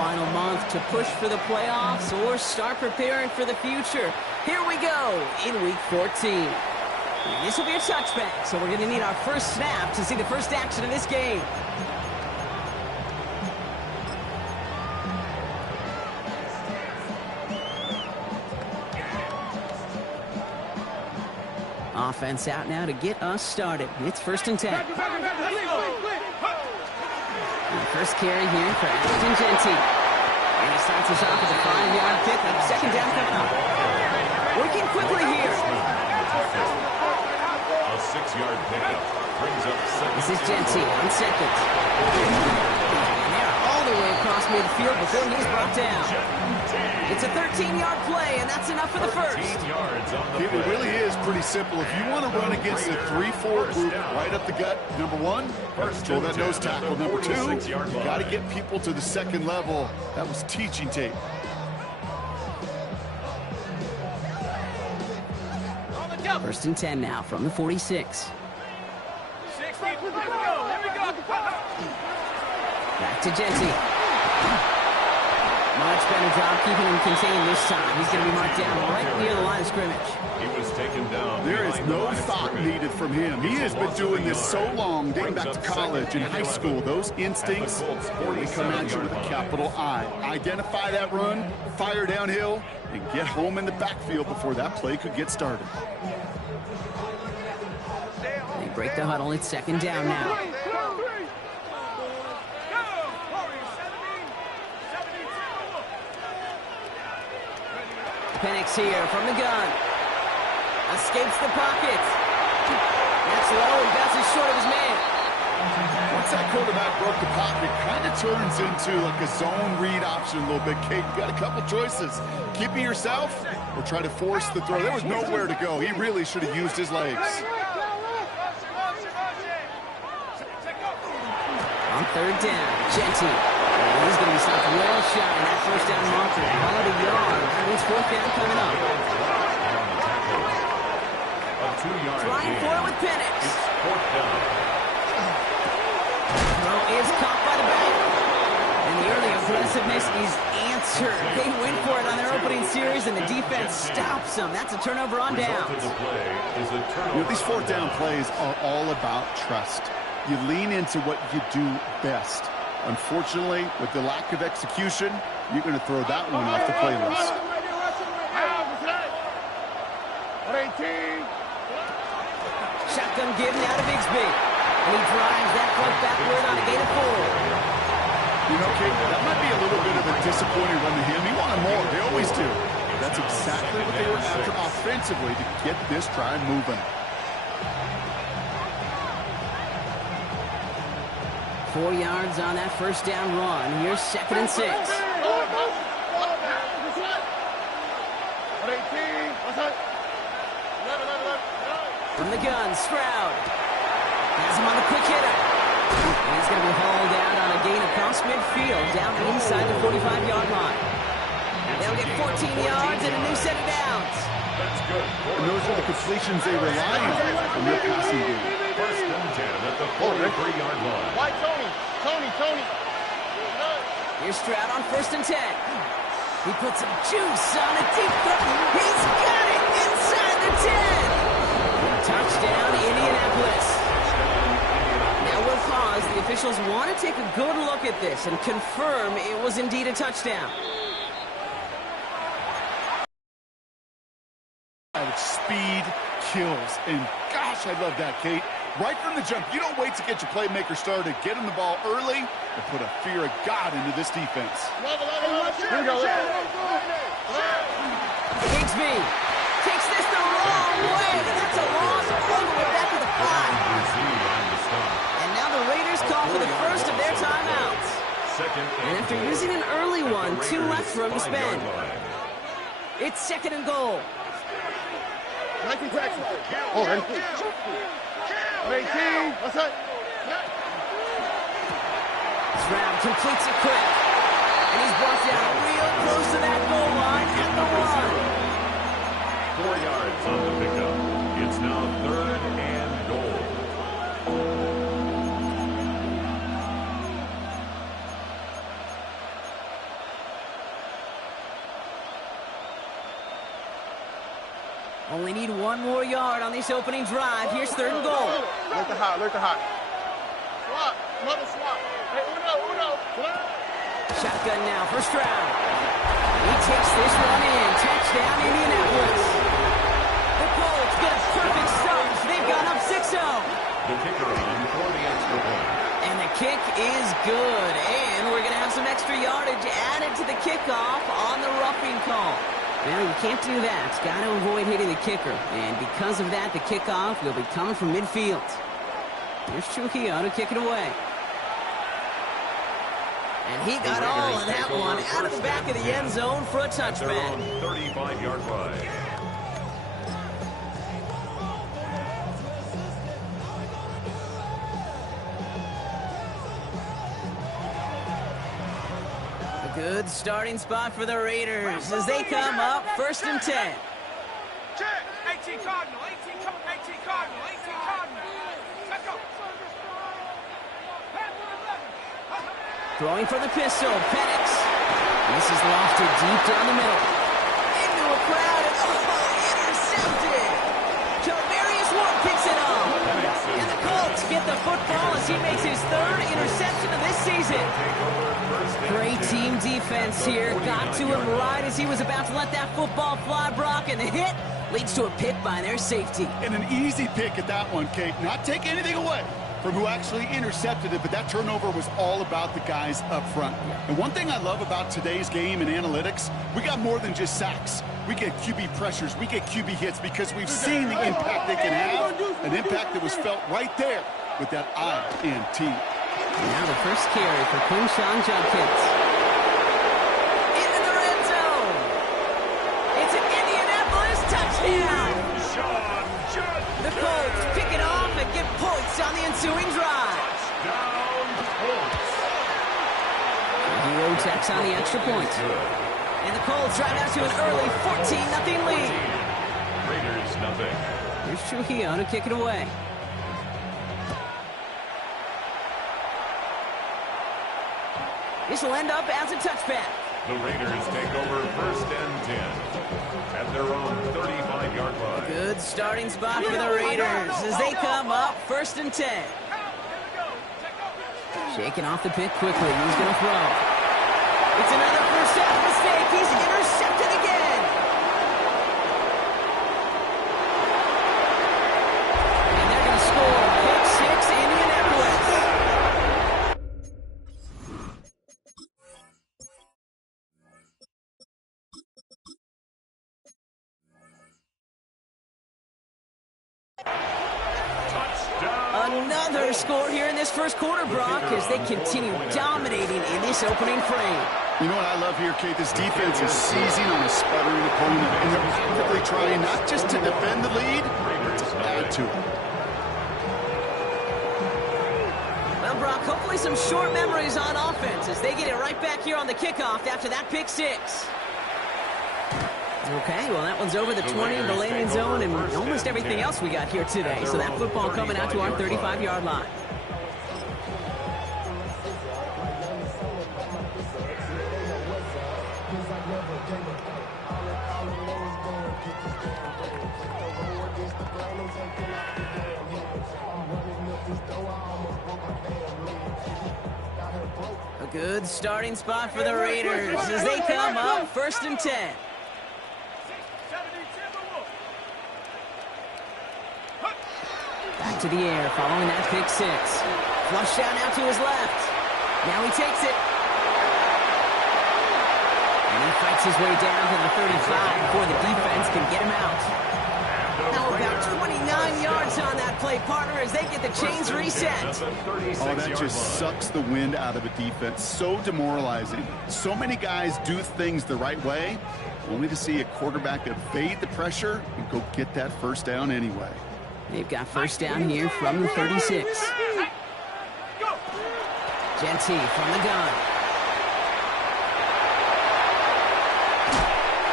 final month to push for the playoffs or start preparing for the future. Here we go in Week 14. This will be a touchback, so we're going to need our first snap to see the first action of this game. Offense out now to get us started. It's 1st and 10. And first carry here for Ashton Jeanty. And he starts us off with a 5-yard pickup. Second down coming up. Working quickly here. A 6-yard pickup brings up second. This is Jeanty on second. And they're all the way across midfield before he's brought down. It's a 13-yard play, and that's enough for the first. It really is pretty simple. If you want to run against the 3-4 group right up the gut, number one, throw that nose tackle. Number two, you got to get people to the second level. That was teaching tape. First and 10 now from the 46. Back to Jeanty. Much better job keeping him contained this time. He's going to be marked down right near the line of scrimmage. He was taken down. There is no thought needed from him. He has been doing this so long, dating back to college and high school. Those instincts, they come at you with a capital I. Identify that run, fire downhill, and get home in the backfield before that play could get started. They break the huddle. It's 2nd down now. Penix here from the gun. Escapes the pocket. That's low and bounces short of his man. Once that quarterback broke the pocket, it kind of turns into like a zone read option a little bit. Kate, you got a couple choices. Keep it yourself or try to force the throw. There was nowhere to go. He really should have used his legs. On 3rd down, Jeanty. He's going to be stopped well shy in that 1st down marker. All the yards. It's 4th down coming up. Trying for it with Penix. Throw is caught by the back. And the early aggressiveness is answered. They went for it on their opening series, and the defense stops them. That's a turnover on downs. These 4th down plays are all about trust. You lean into what you do best. Unfortunately, with the lack of execution, you're going to throw that one off the playlist. Shotgun give now to Bigsby. And he drives that one backward on a gain of 4. You know, Kate, that might be a little bit of a disappointing run to him. He wanted more. They always do. That's exactly what they were after offensively to get this drive moving. 4 yards on that 1st down run. Here's 2nd and 6. From the gun, Stroud. Has him on the quick hitter. And he's going to be hauled out on a gain across midfield, down inside the 45-yard line. They'll get 14 yards and a new set of downs. That's good. And those are the completions they rely on in their passing game. 1st and 10 at the 43-yard line. Why, Tony? Here's Stroud on 1st and 10. He puts some juice on a deep throw. He's got it inside the 10. Touchdown, Indianapolis. Now we'll pause. The officials want to take a good look at this and confirm it was indeed a touchdown. Speed kills. And gosh, I love that, Kate. Right from the jump, you don't wait to get your playmaker started. Get him the ball early and put a fear of God into this defense. Here we go. Bigsby takes this the wrong way. That's a loss all the way back to the 5. And now the Raiders call for the first of their timeouts. And after using an early one, 2 left for him to spend. It's 2nd and goal. Oh, 18. What's that? Stroud completes it quick. And he's brought down real close to that goal line at the 1. 4 yards on the pickup. It's now 3rd and goal. Only need one more yard on this opening drive. Here's 3rd and goal. Lurk the hot, lurk the hot. Swap, mother swap. Hey, Uno, swap. Shotgun now for Stroud. He takes this one in. Touchdown, Indianapolis. The Colts get a perfect start. They've gone up 6-0. The kicker in for the extra point. And the kick is good. And we're going to have some extra yardage added to the kickoff on the roughing call. Well, you can't do that. Got to avoid hitting the kicker. And because of that, the kickoff will be coming from midfield. Here's Trujillo to kick it away. And he got all of that one out of the back of the end zone for a touchback. 35-yard line. A good starting spot for the Raiders as they come up 1st and 10. Check! 18 Cardinal, 18 coming, 18 Cardinal, 18 Cardinal. Let's go. Throwing for the pistol, Penix. This is lofted deep down the middle. Into a crowd, and intercepted. Javarius Ward picks it up. And the Colts get the football as he makes his 3rd interception of this season. Great team defense here. Got to him right as he was about to let that football fly, Brock, and the hit leads to a pick by their safety. And an easy pick at that one, Kate. Not take anything away from who actually intercepted it, but that turnover was all about the guys up front. And one thing I love about today's game and analytics, we got more than just sacks. We get QB pressures, we get QB hits because we've seen the impact they can have, an impact that was felt right there with that INT. Now the first carry for Quinshon Judkins. Into the red zone. It's an Indianapolis touchdown. The Colts pick it off and get points on the ensuing drive. Hero tacks on the extra point. And the Colts drive out to an early 14-0 lead. Raiders nothing. Here's Trujillo to kick it away. This will end up as a touchback. The Raiders take over 1st and 10 at their own 35-yard line. Good starting spot for the Raiders as they come up 1st and 10. Shaking off the pick quickly. He's going to throw. It's another first down mistake. He's intercepted again. And they're going to score. Pick 6, Indianapolis. Another score here in this first quarter, Brock, as they continue dominating in this opening frame. You know what I love here, Kate? This defense is seizing on a sputtering opponent, and they're actively trying not just to defend the lead, but to add to it. Well, Brock, hopefully some short memories on offense as they get it right back here on the kickoff after that pick 6. Okay, well, that one's over the 20, the landing zone, and almost everything else we got here today. So that football coming out to our 35-yard line. A good starting spot for the Raiders as they come up 1st and 10. Back to the air following that pick 6. Flush down out to his left. Now he takes it. And he fights his way down to the 35 before the defense can get him out. Now about 29 yards on that play, partner, as they get the chains reset. Oh, that just sucks the wind out of a defense. So demoralizing. So many guys do things the right way, only to see a quarterback evade the pressure and go get that first down anyway. They've got first down here from the 36. Genty from the gun.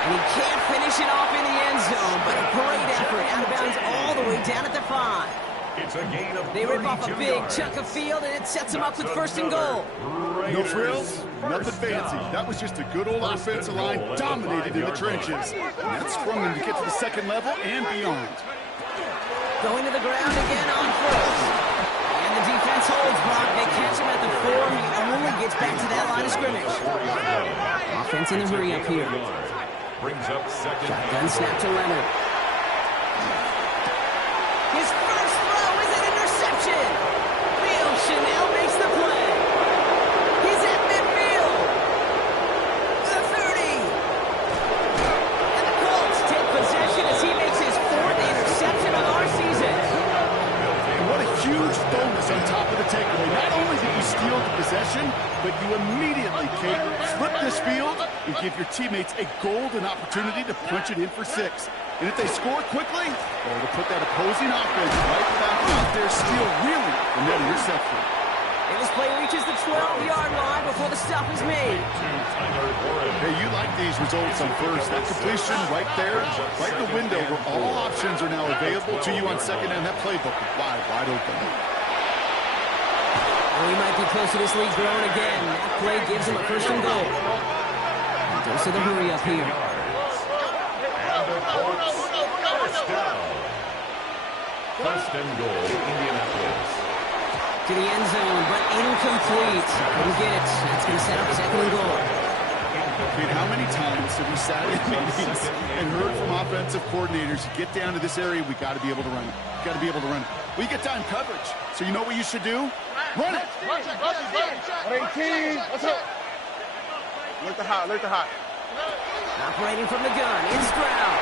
And he can't finish it off in the end zone, but a great effort out of bounds all the way down at the 5. It's a gain of They rip off a 32 big yards. chunk of field, and it sets them up with first and goal. No frills, nothing fancy. That was just a good old offensive line dominated in the trenches. And that sprung them to get to the second level and beyond. Going to the ground again on first. And the defense holds Brock. They catch him at the 4. He only gets back to that line of scrimmage. Offense in a hurry up here. Brings up second. Shotgun snap to Leonard. His first throw is an interception. Leo Chanel makes the play. He's at midfield. The 30. And the Colts take possession as he makes his 4th interception of our season. And what a huge bonus on top of the takeaway. Not only did you steal the possession, but you immediately, Kate, flip this field and give your teammates a golden opportunity to punch it in for 6. And if they score quickly, well, to put that opposing offense right back out there, steal really from that interception. And this play reaches the 12-yard line before the stop is made. Hey, you like these results on first. That completion right there, right in the window where all options are now available to you on second down. That playbook is wide open. Well, he might be close to this lead growing again. That play gives him a first and goal. And goes to the hurry up here. First and goal, Indianapolis. To the end zone, but incomplete. Couldn't get it. That's going to set up second and goal. I mean, how many times have we sat in meetings and heard from offensive coordinators, get down to this area, we got to be able to run it. Got to be able to run it. We get time coverage. So you know what you should do? Run it. 18. What's up? Look the hot. Operating from the gun, in Stroud.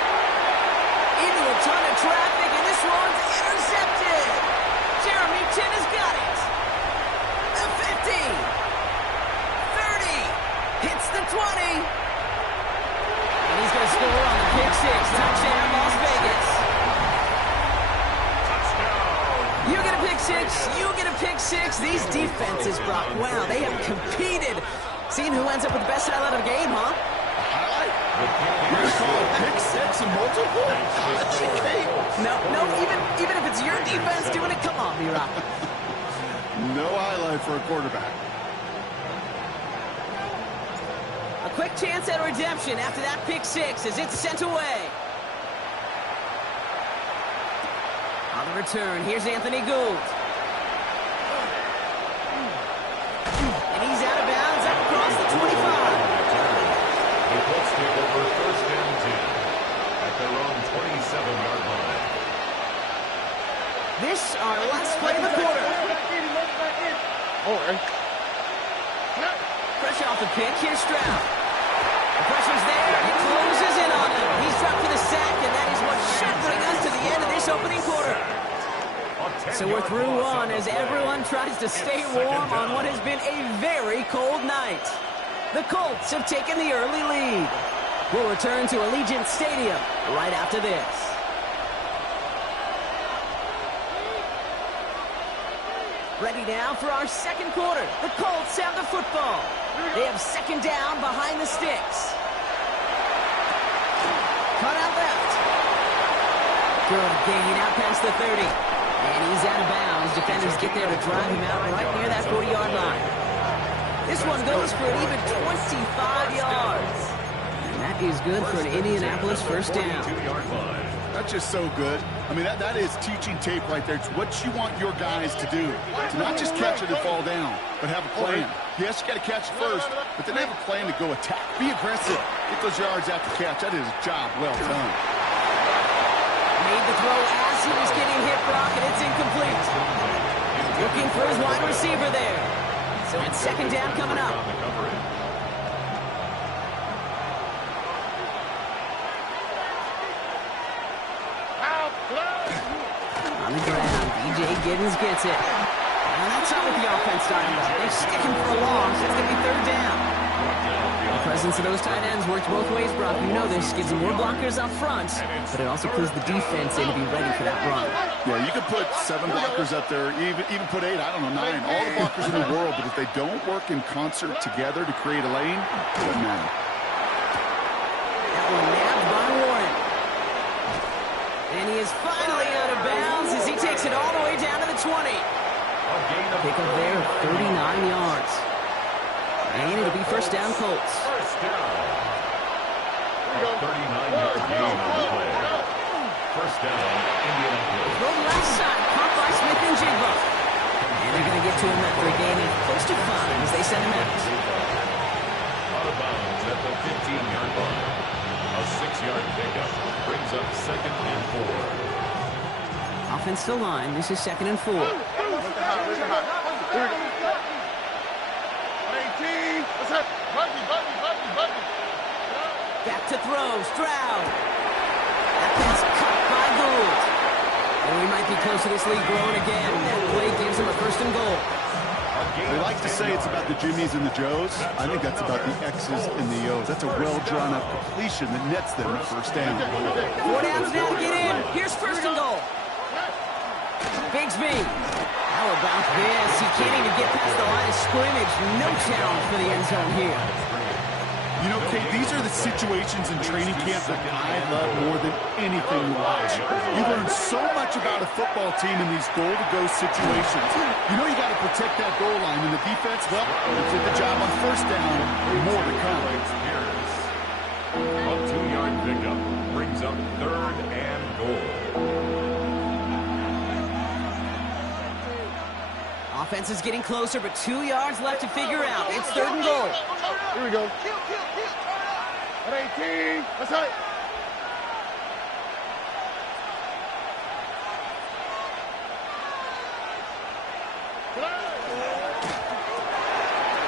Into a ton of traffic, and this one's intercepted. Jeremy Chin has got it. The 50. 30. Hits the 20. And he's going to score on the pick 6. Touchdown, Las Vegas. You get a pick 6. You get a pick 6. These defenses, Brock, wow, they have competed. Seeing who ends up with the best highlight of the game, huh? You're going to call a pick 6 and multiple? No, even if it's your defense doing it, come on, B-Rock. No highlight for a quarterback. A quick chance at redemption after that pick 6 as it's sent away. On the return, here's Anthony Gould. And he's out of bounds up across the 25. The Colts take over first and 10 at their own 27-yard line. This our last play of the quarter. Pressure off the pick. Here's Stroud. The pressure's there. It closes in on him. He's dropped for the sack, and that is what should bring us to the end of this opening quarter. So we're through one as everyone tries to stay warm on what has been a very cold night. The Colts have taken the early lead. We'll return to Allegiant Stadium right after this. Ready now for our second quarter. The Colts have the football. They have second down behind the sticks. Cut out left. Good gain out past the 30. And he's out of bounds. Defenders get there to drive him out right near that 40-yard line. This one goes for an even 25 yards. And that is good for an Indianapolis first down. That's just so good. I mean, that is teaching tape right there. It's what you want your guys to do. To not just catch it and fall down, but have a plan. Yes, you got to catch it first, but then have a plan to go attack. Be aggressive. Get those yards after catch. That is a job well done. Made the throw as he was getting hit, Brock, and it's incomplete. Looking for his wide receiver there. So it's second down coming up. On the ground, B.J. Giddens gets it. And that's not what the offense started with. They're sticking for a long, so it's going to be third down. The presence of those tight ends works both ways, Brock. You know this. Gives them more blockers up front, but it also clues the defense in to be ready for that run. Yeah, you could put 7 blockers up there, even put 8, I don't know, 9. All the blockers in the world, but if they don't work in concert together to create a lane, it doesn't matter. That one nabbed by Warren. And he is finally out of bounds as he takes it all the way down Pickup there of 39 yards. And it'll be first down, Colts. First down. A 39-yard gain on the play. First down, Indianapolis. Thrown left side, caught by Smith and Jigba. And they're going to get to him after a gain of close to 5 as they send him out. Out of bounds at the 15-yard line. A 6-yard pickup brings up second and 4. Offensive line, this is second and 4. Look at high. 18. What's that? Buggy. Back to throw, Stroud. That pass caught by Gould. And we might be close to this league growing again. That play gives him a first and goal. They like to say it's about the Jimmies and the Joes. I think that's about the X's and the O's. That's a well-drawn-up completion that nets them a first down. 4 downs now to get in. Here's first and goal. Bigsby. How about this? He can't even get past the line of scrimmage. No challenge for the end zone here. You know, Kate, these are the situations in training camp that I love more than anything to watch. You learn so much about a football team in these goal-to-go situations. You know you got to protect that goal line, and the defense, well, they did the job on first down. More to come. A 2-yard pickup brings up third and goal. Offense is getting closer, but 2 yards left to figure out. It's third and goal. Here we go. At 18. That's right.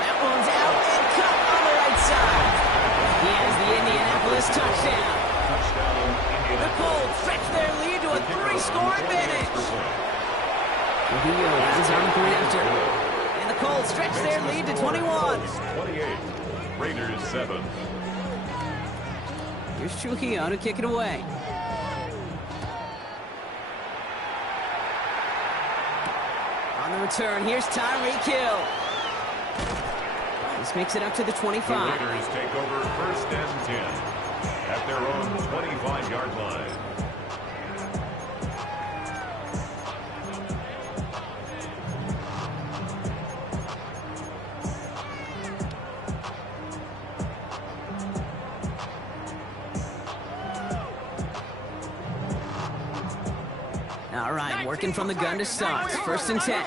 That one's out and cut on the right side. He has the Indianapolis touchdown. The Colts stretch their lead to a 3-score advantage. Trujillo is on 3 after. And the Colts stretch their lead to 21. 28. Raiders 7. Here's Trujillo to kick it away. On the return, here's Tyreek Hill. This makes it up to the 25. The Raiders take over first and 10 at their own 25-yard line. All right, working from the gun to start. First and 10.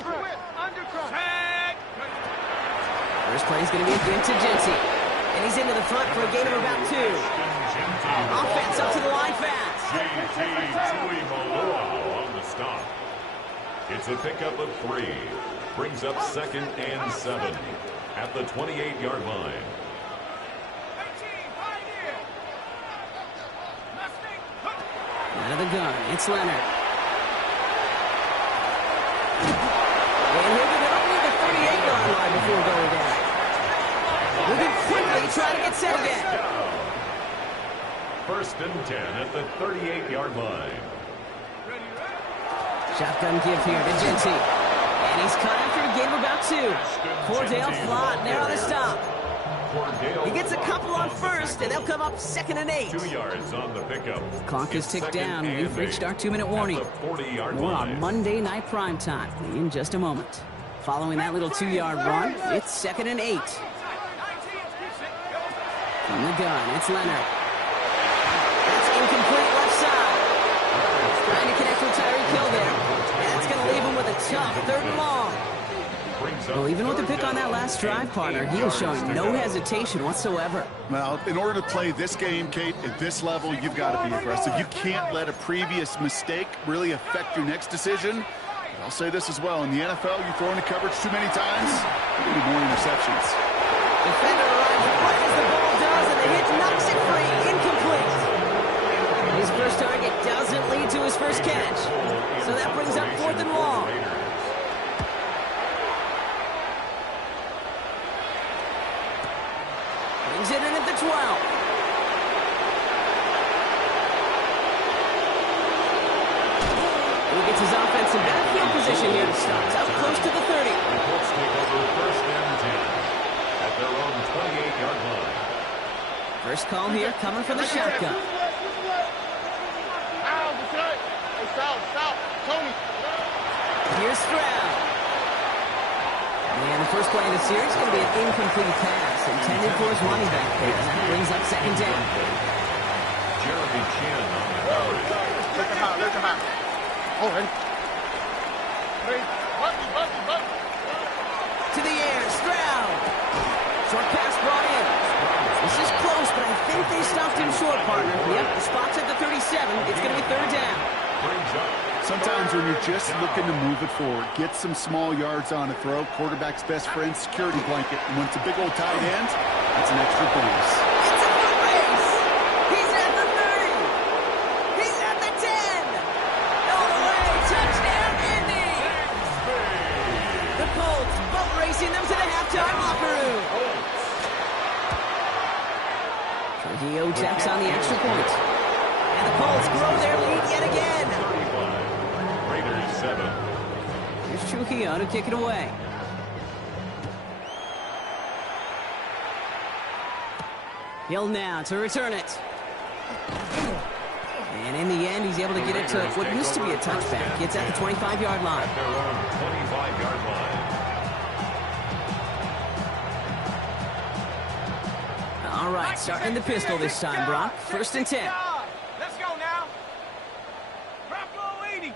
First play is going to be again to Genty. And he's into the front for a gain of about 2. Offense up to the line fast. JT Tuimoloau on the stop. It's a pickup of 3. Brings up second and 7 at the 28-yard line. Out of the gun, it's Leonard. And he'll get it over the 38-yard line before going down. Moving quickly, trying to get set again. First and 10 at the 38-yard line. Shotgun give here to Genty. And he's cut after a gain of about 2. Cordell Flott now on the stop. He gets a couple on first, and they'll come up second and 8. 2 yards on the pickup. Clock is ticked down. We've reached our 2-minute warning. At the 40-yard More line. on Monday Night Primetime in just a moment. Following that little 2-yard run, it's second and 8. From the gun, it's Leonard. That's incomplete left side. Trying to connect with Tyreek Hill there. That's going to leave him with a tough third and long. Well, even with the pick on that last drive, partner, he is showing no hesitation whatsoever. Well, in order to play this game, Kate, at this level, you've got to be aggressive. You can't let a previous mistake really affect your next decision. I'll say this as well. In the NFL, you throw into coverage too many times, you need more interceptions. Defender arrives right as the ball does, and the hit knocks it free. Incomplete. His first target doesn't lead to his first catch. So that brings up fourth and long. Brings it in at the 12. He gets his offense in backfield position here to start. Up close to the 30. The Colts take over first and 10 at their own 28-yard line. First call here coming from the shotgun. Stop. Tony. Here's Stroud. And the first play of the series is going to be an incomplete pass intended for his running back there. And that brings up second down. Jeremy Chin on the coverage. Look at high. Oh, ready? Ready? Button. To the air, Stroud. Short pass brought in. This is close, but I think they stopped him short, partner. Yep, the spot's at the 37. It's going to be third down. Brings up. Sometimes when you're just looking to move it forward, get some small yards on a throw, quarterback's best friend, security blanket. And when it's a big old tight end, that's an extra bonus. It's a foot race. He's at the 30. He's at the 10. All the way. Touchdown, Indy. The Colts boat racing them to the halftime locker room. Trujillo checks on the extra point. And the Colts grow their lead yet again. 35. Raiders 7. Here's Trujillo to kick it away. Hill now to return it. And in the end, he's able to get it to what used to be a touchback. It's at the 25-yard line. Their own 25-yard line. All right, starting the pistol this time, Brock. First and 10. Let's go now. Bravo 80.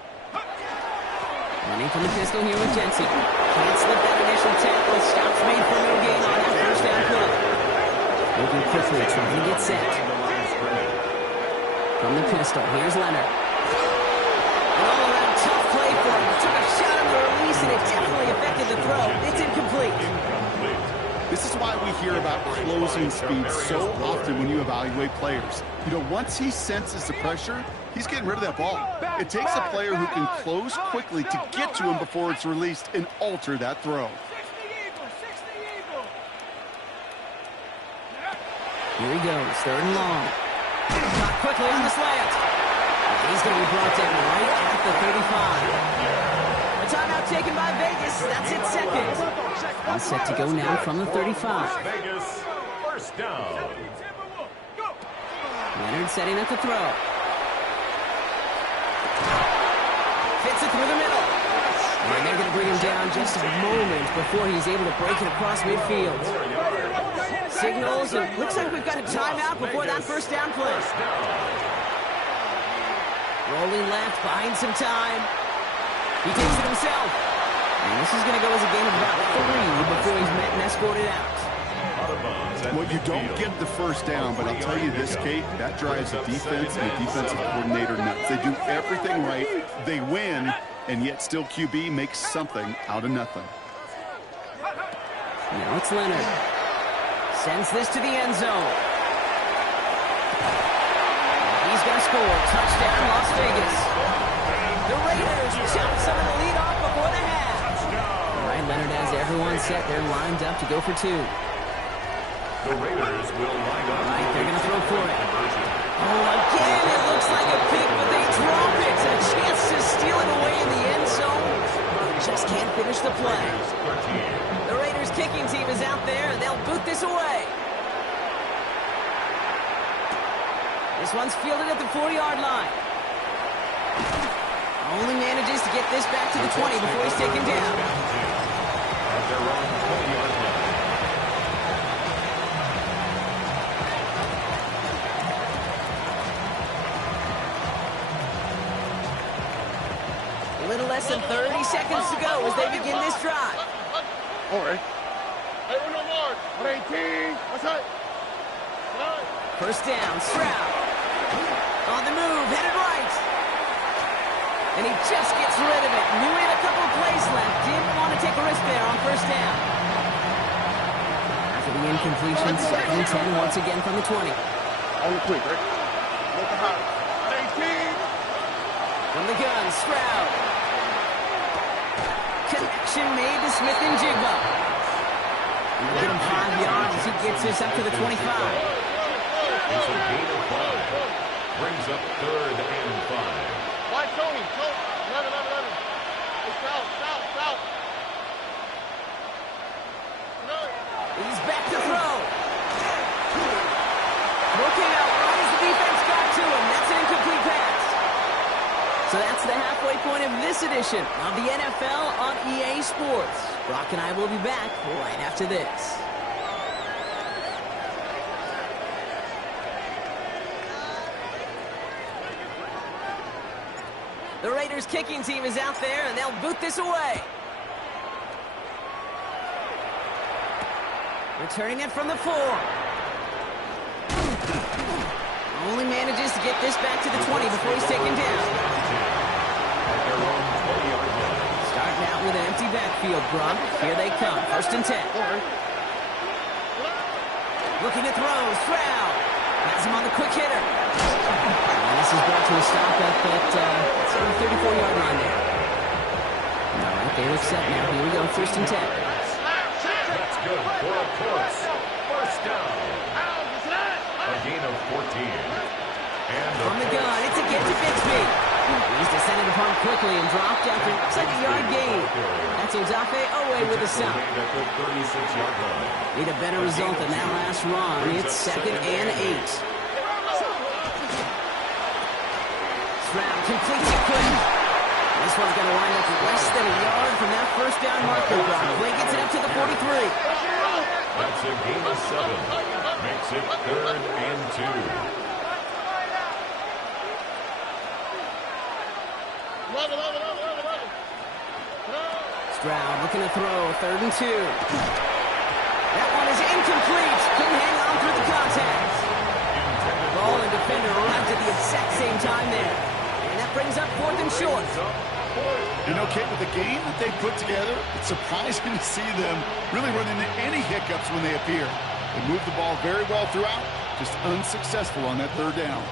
Running from the pistol here with Jensen. Can't slip that initial tackle. Stops made for no gain on that first down play. Moving quickly, trying to get set. From the pistol, here's Leonard. An all-around tough play for him. Took a shot on the release, and it definitely affected the throw. It's incomplete. This is why we hear about closing speed so often when you evaluate players. You know, once he senses the pressure, he's getting rid of that ball. It takes a player who can close quickly to get to him before it's released and alter that throw. 60 Eagle. Here he goes, third and long. Caught quickly on the slant. He's going to be brought down right at the 35. A timeout taken by Vegas. That's its second. All set to go now from the 35. Vegas, first down. Leonard setting up the throw. Fits it through the middle. And they're going to bring him down just a moment before he's able to break it across midfield. Signals, and looks like we've got a timeout before that first down play. Rolling left, buying some time. He takes it himself. And this is going to go as a gain of about 3 before he's met and escorted out. Well, you don't get the first down, but I'll tell you this, Kate, that drives the defense and the defensive coordinator nuts. They do everything right, they win, and yet still QB makes something out of nothing. Now it's Leonard. Sends this to the end zone. He's going to score. Touchdown, Las Vegas. The Raiders chop some of the lead off before the half. All right, Leonard has everyone set. They're lined up to go for 2. The Raiders will line up. All right, they're going to throw for it. Oh, again, it looks like a pick, but they drop it. A chance to steal it away in the end zone. Just can't finish the play. The Raiders kicking team is out there, and they'll boot this away. This one's fielded at the 40-yard line. Only manages to get this back to the 20 before he's taken down. At their own 20-yard line. A little less than 30 seconds to go as they begin this drive. All right. Hey, uno more. 18. What's that? First down, Stroud. On the move, headed right. And he just gets rid of it. Knew he had a couple of plays left. Didn't want to take a risk there on first down. After the incompletion, 2nd and 10 once again from the 20. On the quick, right? Look at high. 18. From the gun, Stroud. Connection made to Smith and Jigba. And we'll get him 5 yards as he gets this up to the 25. It's a gain of 5. Brings up 3rd and 5. Why Tony? 11. Hey, south. He's back to throw. Looking out right as the defense got to him. That's an incomplete pass. So that's the halfway point of this edition of the NFL on EA Sports. Brock and I will be back right after this. The Raiders kicking team is out there, and they'll boot this away. Returning it from the 4. Only manages to get this back to the 20 before he's taken down. Starting out with an empty backfield, Gronk. Here they come. 1st and 10. Looking to throw. Stroud has him on the quick hitter. And this is brought to a stop at that 34-yard line there. All right, they look set now. Here we go. 1st and 10. That's good for a course. 1st down. A gain of 14. And from the gun, it's a get to Bixby. He's descended upon quickly and dropped after looks like a yard gain. That's Odafe Owe with a stop. Need a better result than that last run. It's 2nd and 8. Stroud completes it quick. This one's going to wind up less than a yard from that 1st down marker. Play gets it up to the 43. That's a gain of 7. Makes it 3rd and 2. Stroud looking to throw. 3rd and 2. That one is incomplete. Couldn't hang on through the contact. Ball and defender arrived at the exact same time there. And that brings up 4th and short. You know, Kate, with the game that they put together, it's surprising to see them really run into any hiccups when they appear. They move the ball very well throughout, just unsuccessful on that 3rd down.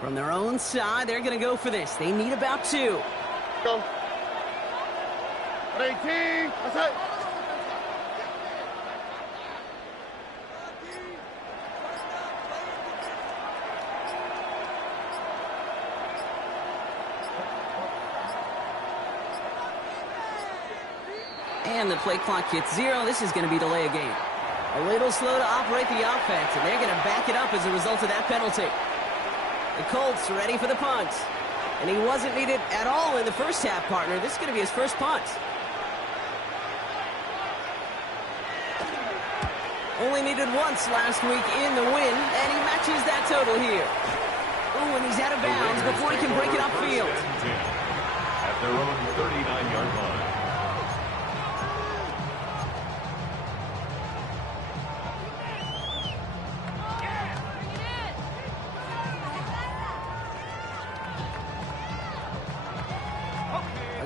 From their own side, they're going to go for this. They need about 2. Go. 18. That's it. And the play clock hits 0. This is going to be delay a game. A little slow to operate the offense, and they're going to back it up as a result of that penalty. The Colts ready for the punt. And he wasn't needed at all in the first half, partner. This is going to be his first punt. Only needed once last week in the win, and he matches that total here. Ooh, and he's out of bounds before he can break it upfield. At their own 39-yard line.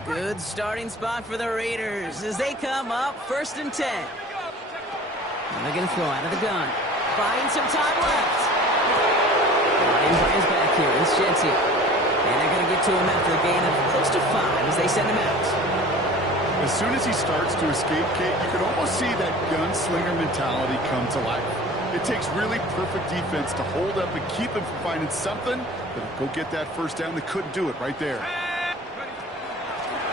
Good starting spot for the Raiders as they come up 1st and 10. And they're going to throw out of the gun. Buying some time left. And Brian's back here. It's Jenty. And they're going to get to him after a gain of close to 5 as they send him out. As soon as he starts to escape, Kate, you can almost see that gunslinger mentality come to life. It takes really perfect defense to hold up and keep him from finding something that'll go get that 1st down. They couldn't do it right there.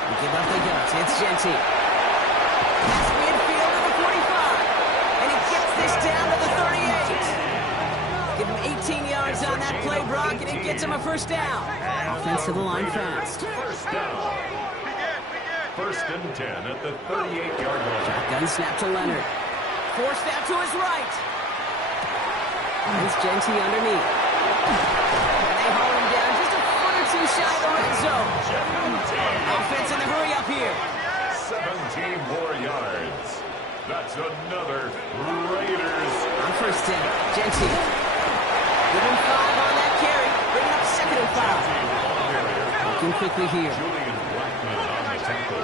Give up the guns. It's Genty. That's midfield to the 45. And he gets this down to the 38. Give him 18 yards on that play, Brock, and it gets him a 1st down. Offense to the line fast. 1st down. 1st and 10 at the 38-yard line. Shotgun snap to Leonard. Forced out to his right. It's Jeanty underneath. And they haul him down just a foot or two shy of the red zone. Offense in the hurry up here. 17 more yards. That's another Raiders. On first down, Jeanty. Give him 5 on that carry. Bringing up 2nd and 5. Looking quickly here. Julian Blackman on the tackle.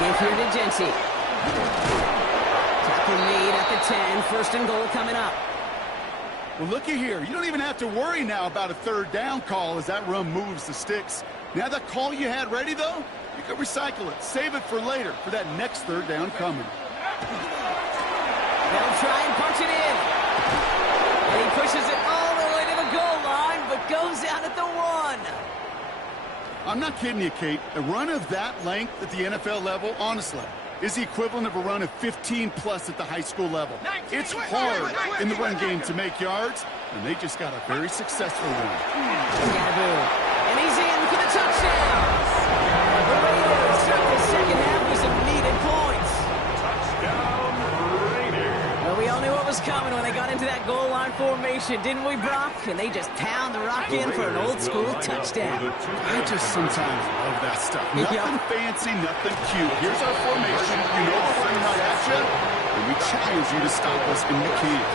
Give here to Jeanty. Tackle made at the 10. 1st and goal coming up. Well, looky here. You don't even have to worry now about a 3rd down call as that run moves the sticks. Now that call you had ready, though, you can recycle it. Save it for later for that next 3rd down coming. They'll try and punch it in. And he pushes it all the way to the goal line, but goes out at the 1. I'm not kidding you, Kate. A run of that length at the NFL level, honestly, is the equivalent of a run of 15-plus at the high school level. It's hard in the run game to make yards, and they just got a very successful one. Gaboo. And he's in for the touchdown. The Raiders start the 2nd half with some needed points. Touchdown Raiders. Well, we all knew what was coming when they got into that goal line formation, didn't we, Brock? And they just pound the rock in for an old-school touchdown. I just sometimes love that stuff. Nothing fancy, nothing cute. Here's our formation. You know we're running right at you, and we challenge you to stop us, and you can't.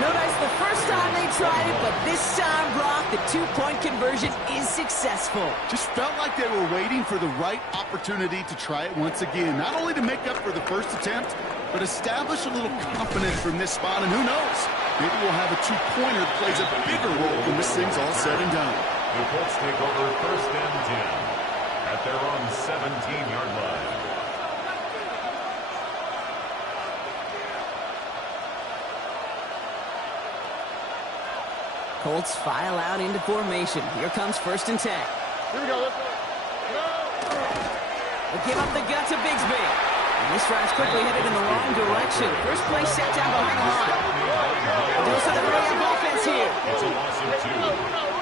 No, that's the first time they tried it, but this time, Brock, the 2-point conversion is successful. Just felt like they were waiting for the right opportunity to try it once again. Not only to make up for the first attempt, but establish a little confidence from this spot, and who knows? Maybe we'll have a 2-pointer that plays a bigger role when this thing's all said and done. The Colts take over 1st and 10 at their own 17-yard line. Colts file out into formation. Here comes 1st and 10. Here we go. Let's go. They'll give up the gut to Bigsby. And this drive's quickly headed in the wrong direction. First play set down behind the line. Do us another way of offense here. It's a loss of 2.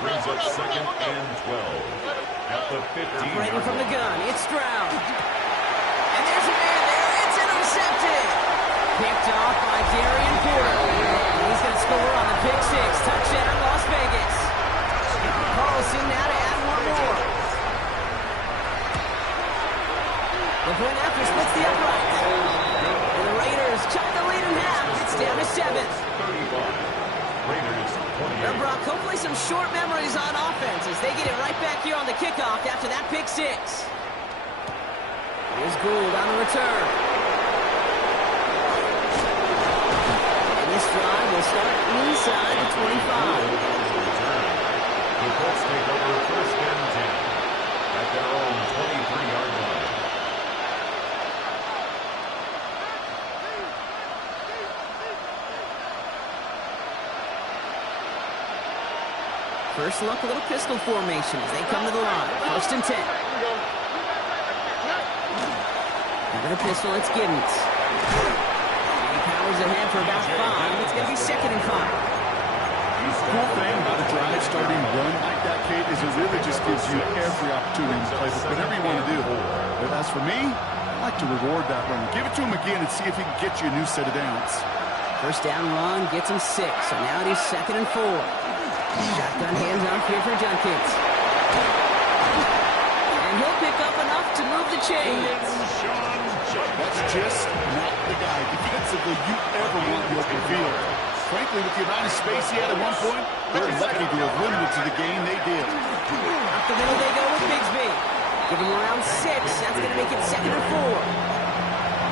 Brings up 2nd and 12 at the 15. Operating from the gun, it's Stroud. And there's a man there. It's intercepted. Picked off by Darian Porter. And he's going to score on the pick 6. Touchdown, Las Vegas. Carlson now to add 1 more. The point after splits the upright. And the Raiders chop the lead in half. It's down to 7. 35. Raiders 28. Now, Brock, hopefully some short memories on offense as they get it right back here on the kickoff after that pick 6. Here's Gould on the return. And this drive will start inside the 25. The Colts take over 1st and 10 at their own 23-yard line. First look, a little pistol formation as they come to the line. 1st and 10. Over the pistol, it's Giddens. He powers ahead for about 5. It's going to be 2nd and 5. The cool thing about a drive starting run like that, Kate, is it really just gives you every opportunity to play with whatever you want to do. But as for me, I like to reward that run. Give it to him again and see if he can get you a new set of downs. First down run gets him 6. So now it is 2nd and 4. Shotgun hands off here for Junkins. And he'll pick up enough to move the chains. That's just not the guy defensively you ever want in the open field. Frankly, with the amount of space he had at one point, they're lucky to have limited to the game they did. Up the middle they go with Bigsby. Give him around 6. That's going to make it 2nd and 4.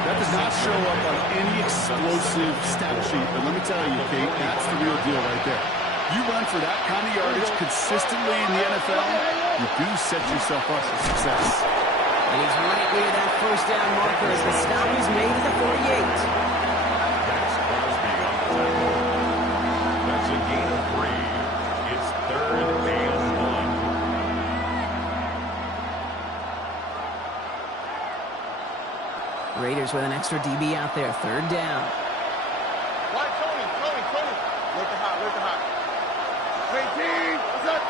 That does not show up on any explosive stat sheet, but let me tell you, Kate, that's the real deal right there. You run for that kind of yardage consistently in the NFL, you do set yourself up for success. And he's right near that first down marker as the stop is made at the 48. That's Crosby on the tackle. That's a gain of 3. It's 3rd and 1. Raiders with an extra DB out there. 3rd down. Why, Tony? Looking hot. What's up?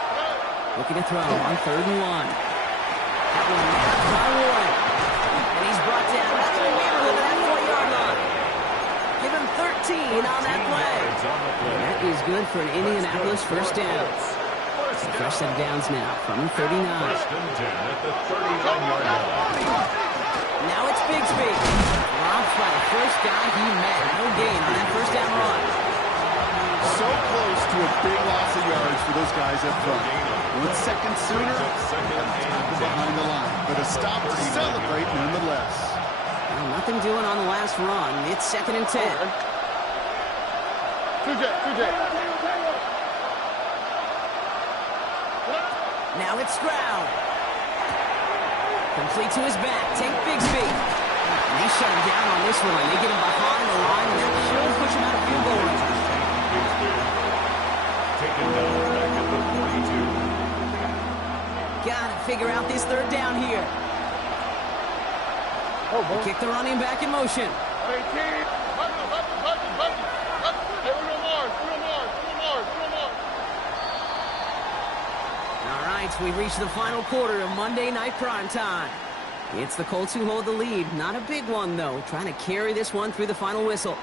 Looking to throw on 3rd and 1. That one by Warren. And he's brought down right in the neighborhood of that 4-yard line. Give him 13 on that play. That is good for an Indianapolis first down. Fresh set of downs now from 39. First and 10 at the 39-yard line. Now it's Bigsby. Robbed by the first guy he met. No gain on that first down run. So close to a big loss of yards for those guys up front. 1 second sooner, tackle behind the line. But a stop to celebrate nonetheless. Well, nothing doing on the last run. It's 2nd and 10. 2J. Now it's Stroud. Complete to his back. Take Bigsby. And they shut him down on this one. They get him behind the line, and that should push him out of field goal range. Taken down back at the 42. Gotta figure out this third down here. They kick the running back in motion. 18. Hey, Uno Mars. All right, we reach the final quarter of Monday Night Primetime. It's the Colts who hold the lead. Not a big one, though. Trying to carry this one through the final whistle.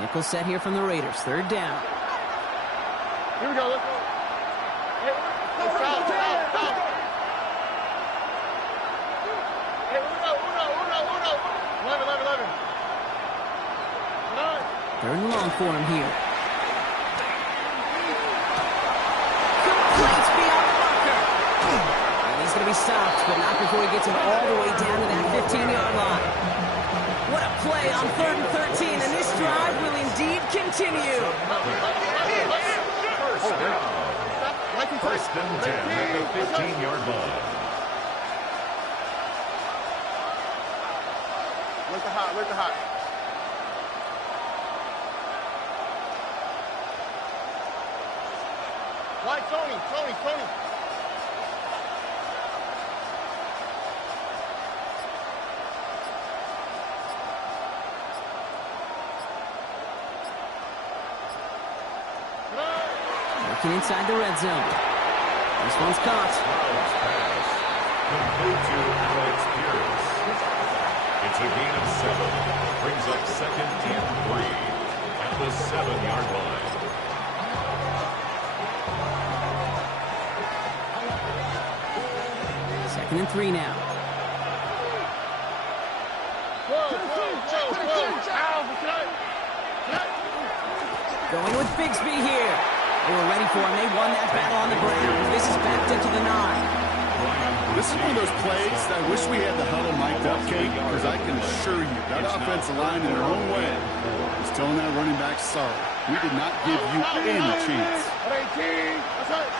Nickel set here from the Raiders. Third down. Here we go. Let's go. Hey, foul. Hey, Uno. 11. 9. Third and long for him here. Complete beyond the marker. And he's going to be stopped, but not before he gets him all the way down to that 15-yard line. What a play on 3rd and 13, and this drive will indeed continue. First and 10 at the 15-yard line. Where's the hot? Why, Tony? Working inside the red zone. This one's caught. Complete to Alex Pierce. It's a gain of 7. Brings up 2nd and 3 at the 7-yard line. Second and 3 now. Going with Bigsby here. They were ready for him. They won that battle on the ground. This is backed into the 9. This is one of those plays that I wish we had the huddle mic'd up, Kate, because I can assure you that offensive line in their own way is telling that running back, sorry, we did not give you any chance. 18. That's right.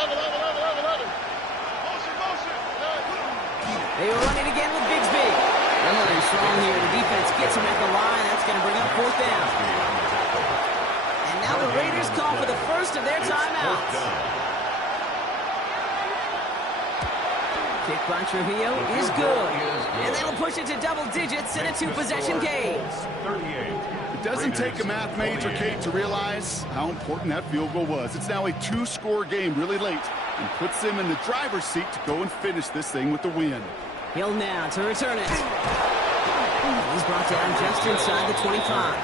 11. Motion. They were running again with Bigsby. They're running strong here. The defense gets him at the line. That's going to bring up 4th down. And now the Raiders call for the first of their timeouts. Kick by Trujillo is good. And that'll push it to double digits in a 2-possession game. It doesn't take a math major, Kate, to realize how important that field goal was. It's now a 2-score game really late and puts them in the driver's seat to go and finish this thing with the win. Hill now to return it. He's brought down just inside the 25.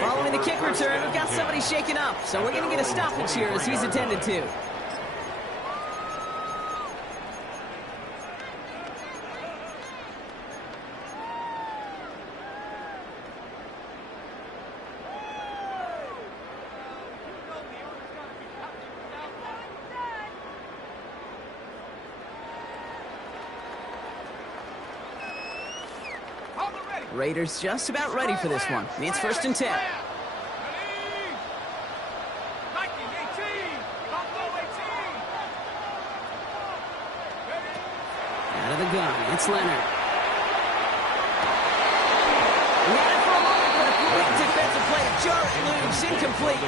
Following the kick return, we've got somebody shaken up, so we're going to get a stoppage here as he's attended to. Raiders just about ready for this one. It's 1st and 10. Out of the gun, it's Leonard. Ran it for a moment, but a great defensive play to jar it loose, incomplete.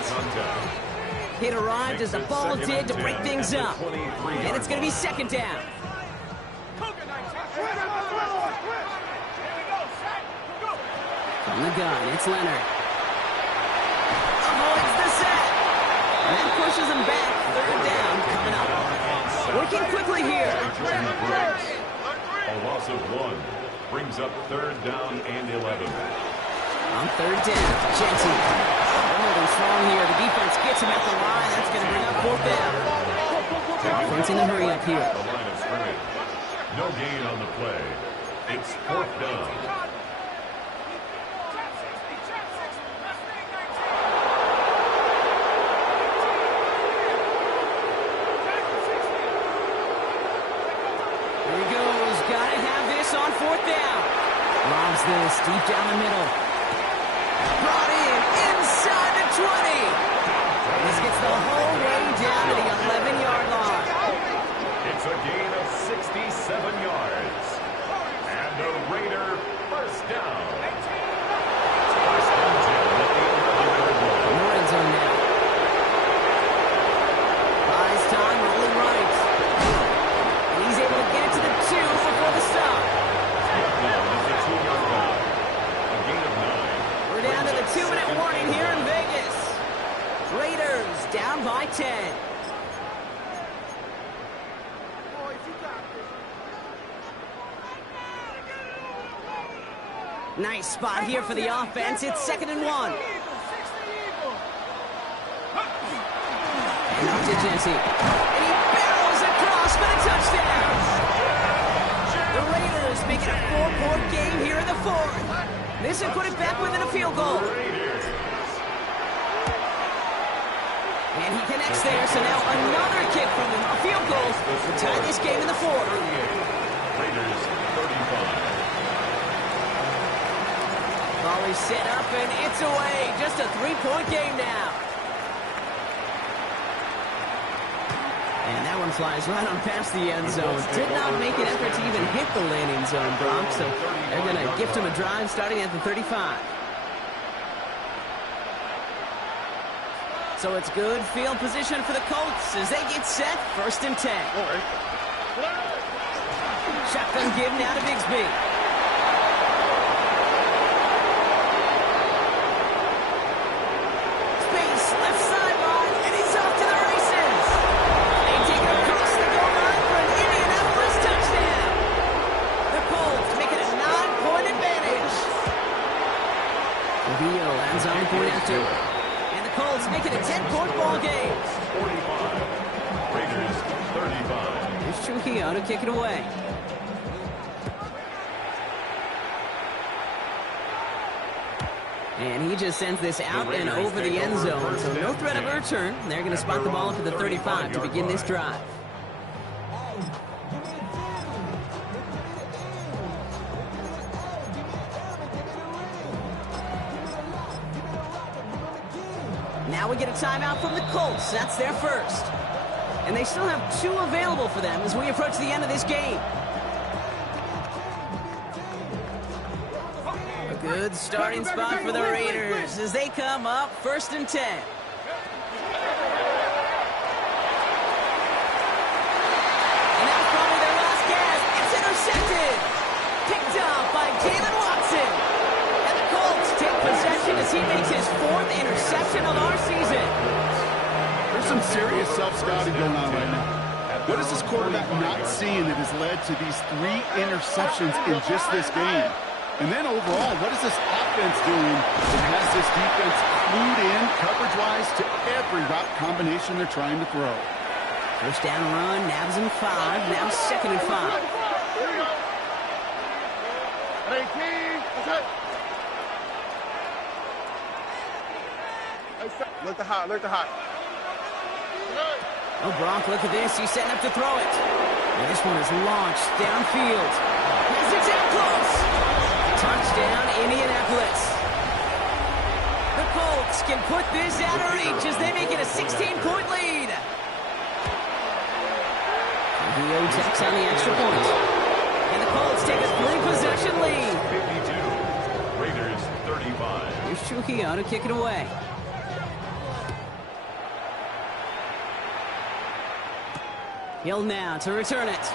Hit arrived as the ball did to break things up. And it's going to be 2nd down. On the gun, it's Leonard. Avoids the sack. And that pushes him back. Third down coming up. Working quickly here. A loss of 1 brings up third down and 11. On third down, Genty. They're holding strong here. The defense gets him at the line. That's going to bring up fourth down. Offense in the hurry up here. The line of scrimmage. No gain on the play. It's fourth down. Here he goes. Got to have this on fourth down. Lobs this deep down the middle. Brought in inside the 20. This gets the whole way down to the 11-yard line. It's a gain of 67 yards. And the Raider first down. First and 10 at the 11-yard line. In the red zone now. Buys time, rolling right. And he's able to get it to the 2 before the stop. Now is the 2-yard line. A gain of 9. We're down to the 2-minute warning here in Vegas. Raiders down by 10. Nice spot here for the offense. It's 2nd and 1. And up to Genty. And he barrels across for the touchdown. The Raiders make it a 4-point game here in the 4th. This will put it back within a field goal. And he connects there, so now another kick from him. A field goal to tie this game in the 4th. Raiders 35. Ball is set up, and it's away. Just a 3-point game now. And that one flies right on past the end zone. Did not make an effort to even hit the landing zone, Bronx. So they're going to gift him a drive starting at the 35. So it's good field position for the Colts as they get set. 1st and 10. Shotgun give now to Bigsby. Space, left sideline, and he's off to the races. They take it across the goal line for an Indianapolis touchdown. The Colts make it a 9-point advantage. Dio lands on the point after. And the Colts make it a 10-point ball game. 45. Raiders 35. Here's Trujillo to kick it away. And he just sends this out and over the end zone. So no threat of a return. They're going to spot the ball up at the 35 to begin this drive. Now we get a timeout from the Colts. That's their first. And they still have 2 available for them as we approach the end of this game. A good starting spot for the Raiders as they come up 1st and 10. And that's probably their last gasp. It's intercepted. Picked up by Jalen Watson. And the Colts take possession as he makes his 4th interception of our season. There's some serious self-scouting going on right now. What is this quarterback not seeing that has led to these 3 interceptions in just this game? And then overall, what is this offense doing that has this defense clued in coverage-wise to every route combination they're trying to throw? First down run, nabs him 5, now 2nd and 5. Look the hot, look the hot. Oh, Gronk, look at this. He's setting up to throw it. And this one is launched downfield. Yes, it's out close. Touchdown, Indianapolis. The Colts can put this out of reach as they make it a 16-point lead. Dio takes on the extra point. And the Colts take a 3-possession lead. 52. Raiders 35. Here's Trujillo to kick it away. Hill now to return it.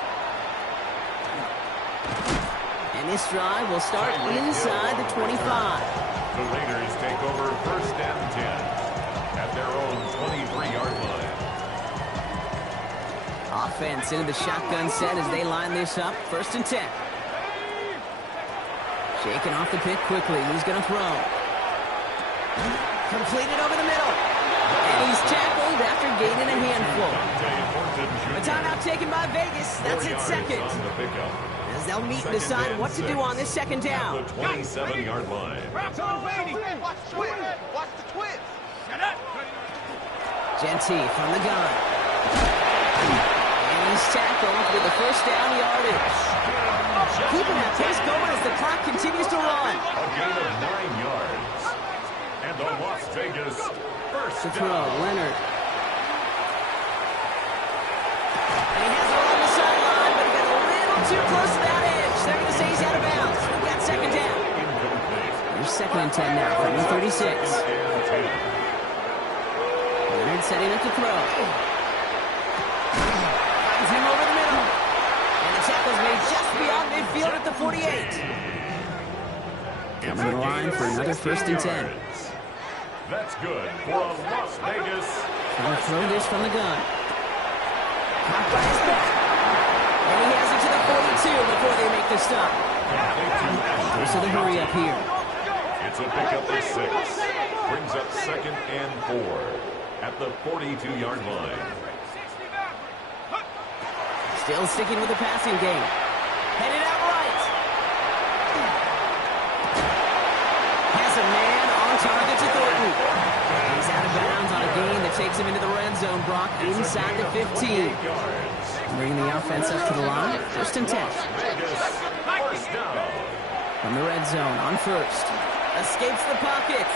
And this drive will start inside the 25. The Raiders take over 1st and 10 at their own 23-yard line. Offense into the shotgun set as they line this up. 1st and 10. Shaking off the pick quickly. He's going to throw. Completed over the middle. And he's tackled after gaining a handful. A timeout taken by Vegas. That's its second. As they'll meet and decide what to do on this 2nd down. The 27-yard line. Watch the twins. Genty from the gun. And he's tackled with the 1st down yardage. Keeping that pace going as the clock continues to run. A gain of 9 yards. And the Las Vegas first To down. throw, Leonard. And he has it along the sideline, but he got a little too close to that edge. They're going to say he's out of bounds. We've got 2nd down. Incomplete. Here's 2nd and 10 now from the 36. And 10. Leonard setting up to throw. Finds him over the middle. And the tackle's made just beyond midfield at the 48. Coming to the line for another 1st and 10. That's good for a Las Vegas. Trying to throw this from the gun. Caught by his back. And he has it to the 42 before they make the stop. Goes to the hurry up here. It's a pickup of 6. Brings up 2nd and 4 at the 42-yard line. Still sticking with the passing game. Headed out right. Has a man on target to Thornton. He's out of bounds on a gain that takes him into the red zone, Brock, inside the 15. Bringing the offense up to the line. 1st and 10. First down. From the red zone on 1st. Escapes the pocket.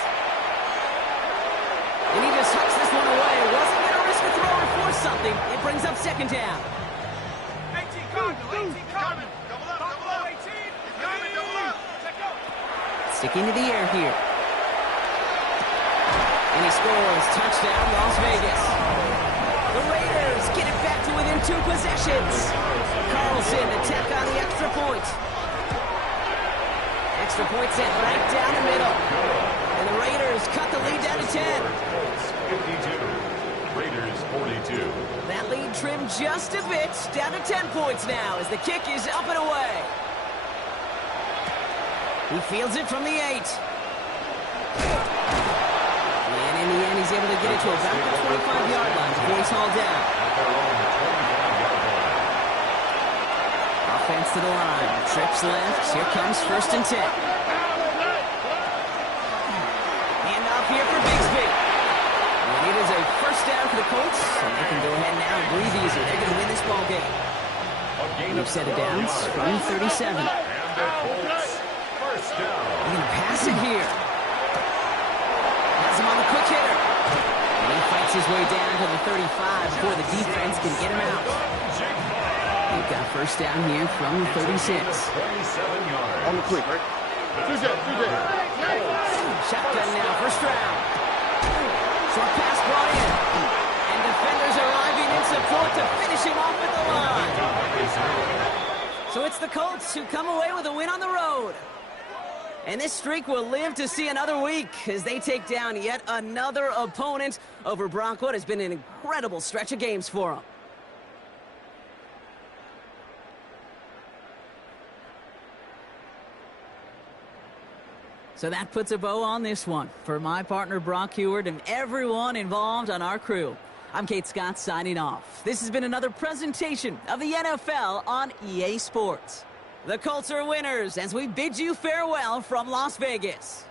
And he just hucks this one away. Wasn't going to risk a throw or force something. It brings up 2nd down. 18 Cardinal. 18 Cardinal. Double up. 18. Double up. Check out. Sticking to the air here. And he scores. Touchdown, Las Vegas. The Raiders get it back to within 2 possessions. Carlson to tack on the extra point. Extra point set right down the middle. And the Raiders cut the lead down to 10. 52. Raiders 42. That lead trimmed just a bit. Down to 10 points now as the kick is up and away. He fields it from the 8. And in the end, he's able to get it to about the 25-yard line before he's hauled down. At their own 25-yard line. Offense to the line. Trips left. Here comes 1st and 10. Handoff here for Bigsby. And it is a 1st down for the Colts. And they can go ahead now and breathe easy. They're going to win this ball game. We've set it down from 37. And the Colts first down. They're going to pass it here. Has him on the quick hitter. And he fights his way down to the 35 before the defense can get him out. We've got 1st down here from the 36. 27 yards. On the quick, right? CJ. Shotgun now, 1st round. Short pass brought in. And defenders arriving in support to finish him off at the line. So it's the Colts who come away with a win on the road. And this streak will live to see another week as they take down yet another opponent over Brock. What has been an incredible stretch of games for them. So that puts a bow on this one. For my partner Brock Huard and everyone involved on our crew, I'm Kate Scott signing off. This has been another presentation of the NFL on EA Sports. The Colts are winners as we bid you farewell from Las Vegas.